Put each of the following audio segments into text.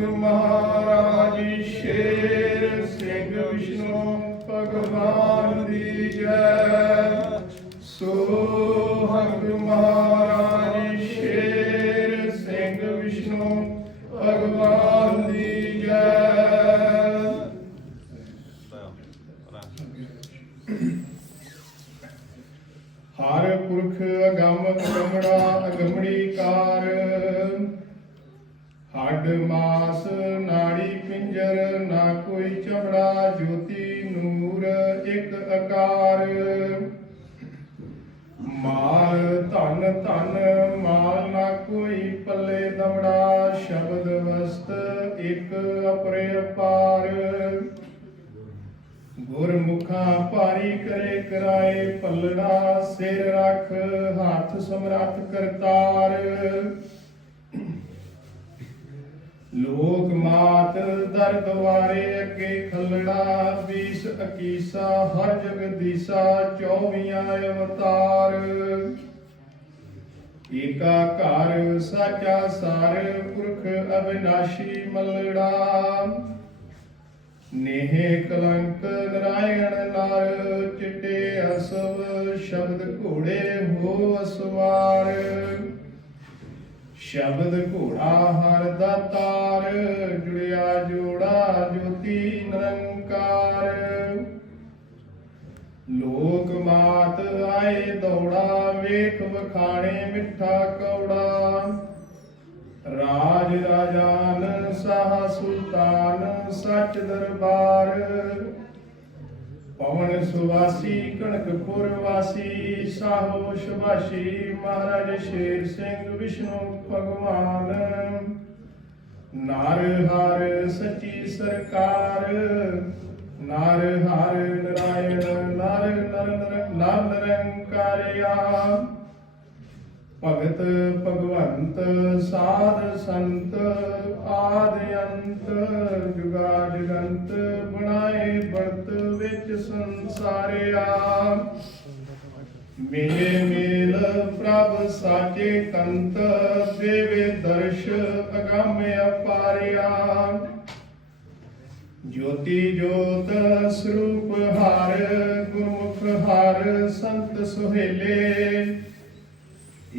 ਮਹਾਰਾਜ ਸ਼ੇਰ ਸਿੰਘ ਵਿਸ਼ਨੂੰ ਭਗਵਾਨ ਦੀ ਜੈ। ਸੋ ਸੋਹਗ ਮਹਾਰਾਜ ਸ਼ੇਰ ਸਿੰਘ ਵਿਸ਼ਨੂੰ ਭਗਵਾਨ ਦੀ ਜੈ। ਹਰ ਪੁਰਖ ਅਗੰਮ ਅਗੰਮੜਾ ਅਗੰਮੜੀ ਕਾਰ ਹੱਡ ਮਾਸ ਨਾੜੀ ਪਿੰਜਰ ਨਾ ਕੋਈ ਚਮੜਾ, ਜੋਤੀ ਨੂਰ ਇੱਕ ਆਕਾਰ। ਮਾਲ ਧਨ ਧਨ, ਮਾਲ ਨਾ ਕੋਈ ਪੱਲੇ ਦਮੜਾ, ਸ਼ਬਦ ਵਸਤ ਇੱਕ ਅਪਰੇ ਅਪਾਰ। ਗੁਰਮੁਖਾਂ ਭਾਰੀ ਕਰੇ ਕਰਾਏ ਪੱਲੜਾ, ਸਿਰ ਰੱਖ, ਹੱਥ ਸਮਰੱਥ ਕਰਤਾਰ। ਲੋਕ ਮਾਤ ਦਰ ਦੁਆਰੇ ਅੱਗੇ ਖੱਲੜਾ ਵੀਸ ਅਕੀਸਾ, ਹਰ ਜਗਦੀਸਾ ਚੌਵੀਆਂ ਅਵਤਾਰ। ਏਕਾ ਘਰ ਸਾਚਾ ਸਾਰ, ਪੁਰਖ ਅਬਿਨਾਸ਼ੀ ਮਲੜਾ। ਨੇਹ ਕਲੰਕ ਨਰਾਇਣ ਨਾਰ, ਚਿੱਟੇ ਅਸਵ ਸ਼ਬਦ ਘੋੜੇ ਹੋ ਅਸਵਾਰ। ਸ਼ਬਦ ਘੋੜਾ ਹਰ ਦਾ ਤਾਰ ਜੁੜਿਆ ਜੋੜਾ ਜੋਤੀ ਨਿਰੰਕਾਰ। ਲੋਕ ਮਾਤ ਆਏ ਦੌੜਾ, ਵੇਖ ਵਖਾਣੇ ਮਿੱਠਾ ਕੌੜਾ। ਰਾਜ ਰਾਜਾਨ, ਸਾਹ ਸੁਲਤਾਨ, ਸੱਚ ਦਰਬਾਰ। ਪਵਨ ਸੁਵਾਸੀ, ਕਣਕਪੁਰ ਵਾਸੀ, ਸਾਹੋ ਸ਼ਬਾਸ਼ੀ ਮਹਾਰਾਜ ਸ਼ੇਰ ਸਿੰਘ, ਵਿਸ਼ਨੂੰ ਭਗਵਾਨ। ਨਾਰ ਹਰ ਸੱਚੀ ਸਰਕਾਰ, ਨਾਰ ਹਰ ਨਰਾਇਣ, ਨਰ ਨਰ ਨਰ ਨਿਰੰਕਾਰਿਆ। ਭਗਤ ਭਗਵੰਤ, ਸਾਧ ਸੰਤ, ਆਦ ਅੰਤ, ਜੁਗਾ ਜਗੰਤ। ਵਿੱਚ ਸੰਸਾਰਿਆ। ਮੇਰੇ ਮੇਲ ਪ੍ਰਭ ਸਾਚੇ ਕੰਤ, ਦੇਵੇ ਦਰਸ਼ ਅਗੰਮ ਅਪਾਰਿਆ। ਜੋਤੀ ਜੋਤ ਸਰੂਪ ਹਾਰ, ਗੁਰਮੁਖ ਹਾਰ ਸੰਤ ਸੁਹੇਲੇ।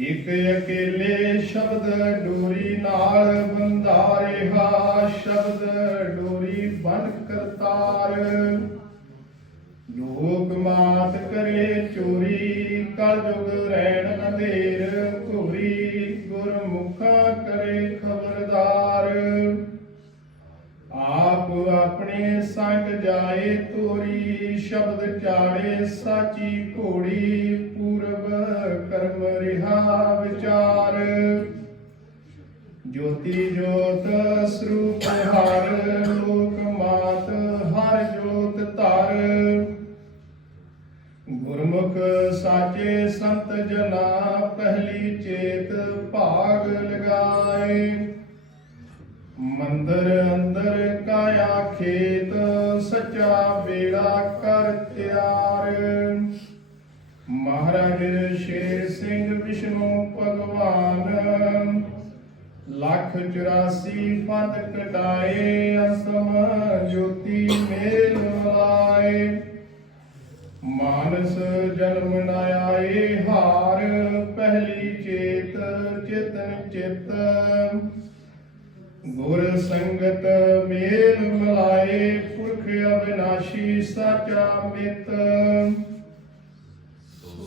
ਇਕ ਅਕੇਲੇ ਸ਼ਬਦ ਡੋਰੀ ਨਾਲ ਬੰਧਾ ਸ਼ਬਦ ਡੋਰੀ ਬਨ ਕਰਤਾਰ। ਲੋਕ ਮਾਤ ਕਰੇ ਚੋਰੀ, ਕਲ ਰਹਿਣ ਅੰਧੇਰ ਘੋਰੀ ਗੁਰਮੁਖਾ ਕਰੇ ਖਬਰਦਾਰ। ਆਪ ਆਪਣੇ ਸੰਗ ਜਾਏ ਤੋਰੀ, ਸ਼ਬਦ ਚਾੜੇ ਸਾਚੀ ਘੋੜੀ, ਪੂਰਬ ਕਰਮ ਰਿਹਾ ਵਿਚਾਰ। ਜੋਤੀ ਜੋਤ ਸਰੂਪ ਹਰ ਗੁਰਮੁਖ ਸਾਚੇ ਸੰਤ ਜਨਾ, ਪਹਿਲੀ ਚੇਤ ਭਾਗ ਲਗਾਏ। ਮੰਦਰ ਅੰਦਰ ਕਾਇਆ ਖੇਤ, ਸੱਚਾ ਵੇੜਾ ਕਰ ਤਿਆਰ। ਮਹਾਰਾਜ ਸ਼ੇਰ ਸਿੰਘ ਵਿਸ਼ਨੂੰ ਭਗਵਾਨ, ਲੱਖ 84 ਪਦ ਕਟਾਏ ਜਨਮ ਨ ਆਏ, ਹਾਰ ਪਹਿਲੀ ਚੇਤ, ਚਿਤਨ ਚਿਤ। ਗੁਰ ਸੰਗਤ ਮੇਲ ਮਲਾਏ, ਪੁਰਖ ਅਬਿਨਾਸ਼ੀ ਸਾਚਾ ਮਿਤ।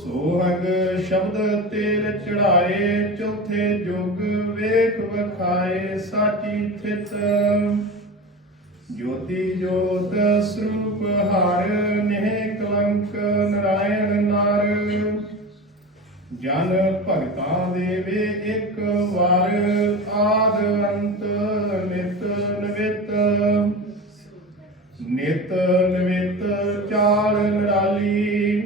ਸੋਹਗ ਸ਼ਬਦ ਤੇਲ ਚੜਾਏ ਚੌਥੇ ਜੁਗ ਵੇਖ ਵਖਾਏ, ਸਾਚੀ ਥਿਤ। ਜੋਤੀ ਜੋਤ ਸਰੂਪ ਹਰ, ਨਹਿ ਕਲੰਕ ਨਰਾਇਣ ਜਨ ਭਗਤਾਂ ਦੇਵੇ ਇੱਕ ਵਾਰ, ਆਦ ਅੰਤ ਨਿਤ ਨਵਿਤ। ਨਿਤ ਨਵਿਤ ਚਾਲ ਨਰਾਲੀ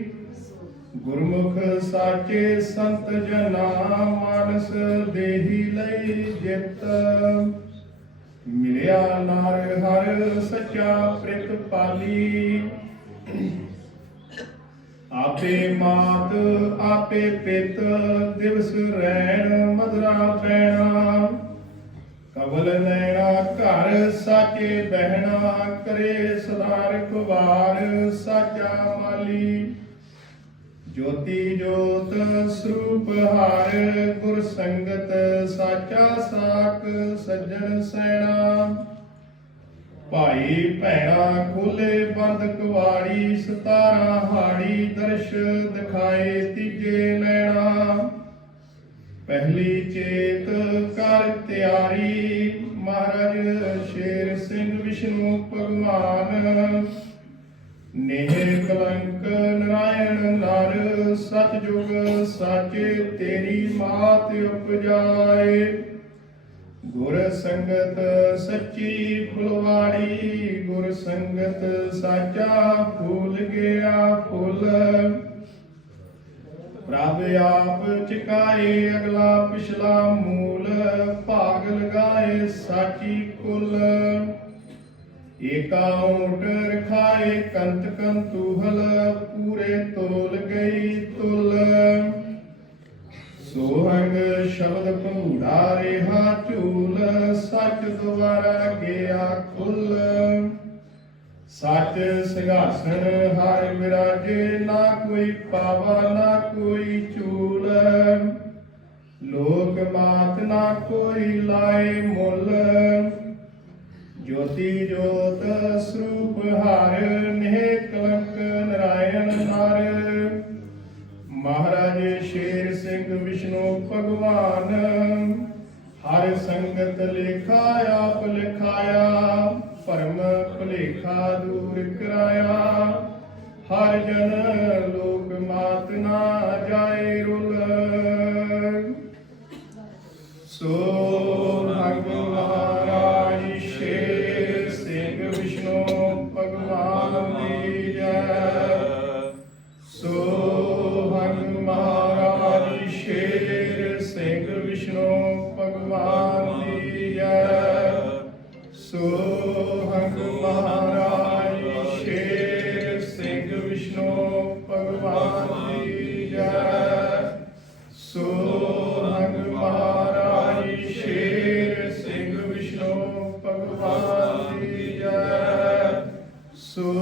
ਗੁਰਮੁਖ ਸਾਚੇ ਸੰਤ ਜਨਾ ਮਾਨਸ ਦੇਹੀ ਲਈ ਜਿਤ। ਮਿਲਿਆ ਨਾਰ ਹਰ ਸੱਚਾ ਪ੍ਰਿਤ ਪਾਲੀ ਆਪੇ ਮਾਤ, ਆਪੇ ਪਿਤ, ਦਿਵਸ ਰੈਣ, ਮਦਰਾ ਪੈਣਾ। ਕਬਲ ਨੈਣਾ ਘਰ ਸਾਚੇ ਬਹਿਣਾ, ਕਰੇ ਸਦਾਰ ਕੁਵਾਰ, ਸਾਚਾ ਮਾਲੀ। ਜੋਤੀ ਜੋਤ ਸਰੂਪ ਹਾਰ, ਗੁਰ ਸੰਗਤ ਸਾਚਾ ਸਾਖ ਸੱਜਣ ਸੈਣਾ। ਭਾਈ ਭੈਣਾ ਖੋਲੇ ਬੰਦ ਕੁਵਾੜੀ, ਸਤਾਰਾ ਹਾੜੀ ਦਰਸ਼ ਦਿਖਾਏ ਤੀਜੇ ਲੈਣਾ ਪਹਿਲੀ ਚੇਤ ਕਰ ਤਿਆਰੀ, ਮਹਾਰਾਜ ਸ਼ੇਰ ਸਿੰਘ ਵਿਸ਼ਨੂੰ ਭਗਵਾਨ। ਨੇਹ ਕਲੰਕ ਨਰਾਇਣ ਨਰ ਸਤਜੁਗ ਸਾਚੇ ਤੇਰੀ ਮਾਤ ਉਪਜਾਏ। ਗੁਰ ਸੰਗਤ ਸੱਚੀ ਫੁਲਵਾੜੀ, ਗੁਰ ਸੰਗਤ ਸਾਚਾ ਫੂਲ ਗਿਆ ਫੁੱਲ। ਪ੍ਰਭ ਆਪ ਚਕਾਏ ਅਗਲਾ ਪਿਛਲਾ ਮੂਲ, ਭਾਗ ਲਗਾਏ ਸਾਚੀ ਕੁਲ। ਏਕਾ ਓਟ ਰਖਾਏ ਕੰਤ ਕੰਤੂਹਲ ਪੂਰੇ ਤੋਲ ਗਈ ਤੁਲ। ਸੋਹੰਗ ਸ਼ਬਦ ਭੰਗੂੜਾ ਰਿਹਾ ਝੂਲ, ਸੱਚ ਦੁਆਰਾ ਗਿਆ ਖੁੱਲ। ਸੱਚ ਸਿੰਘਾਸਣ ਹਰ ਵਿਰਾਜੇ, ਨਾ ਕੋਈ ਪਾਵਾ, ਨਾ ਕੋਈ ਚੂਲ ਲੋਕ ਮਾਤ ਨਾ ਕੋਈ ਲਾਏ ਮੁੱਲ। ਜੋਤੀ ਜੋਤ ਸਰੂਪ ਹਰ ਭਗਵਾਨ। ਹਰ ਸੰਗਤ ਲੇਖਾ ਆਪ ਲਿਖਾਇਆ ਭਰਮ ਭੁਲੇਖਾ ਦੂਰ ਕਰਾਇਆ। ਹਰ ਜਨ ਭਗਵਾਨ ਦੀ ਜੈ। ਸੋ ਹਰਿ ਮਹਾਰਾਜ ਸ਼ੇਰ ਸਿੰਘ ਵਿਸ਼ਨੂੰ ਭਗਵਾਨ ਦੀ ਜੈ। ਸੋ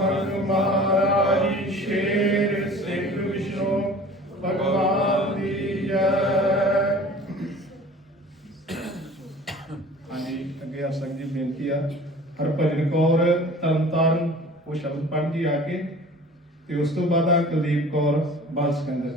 ਹਰਿ ਮਹਾਰਾਜ ਸ਼ੇਰ ਸਿੰਘ ਵਿਸ਼ਨੂੰ ਭਗਵਾਨ ਦੀ ਜੈ। ਹਾਂਜੀ, ਅੱਗੇ ਆ ਸੰਗ ਬੇਨਤੀ ਆ। ਹਰਭਜਨ ਕੌਰ ਤਰਨਤਾਰਨ ਉਹ ਸ਼ਬਦ ਪੜ੍ਹਨ ਜੀ ਆ ਕੇ ਤੇ ਉਸ ਤੋਂ ਬਾਅਦ ਆ ਕੁਲਦੀਪ ਕੌਰ ਬਾਲ ਸਿਕੰਦਰ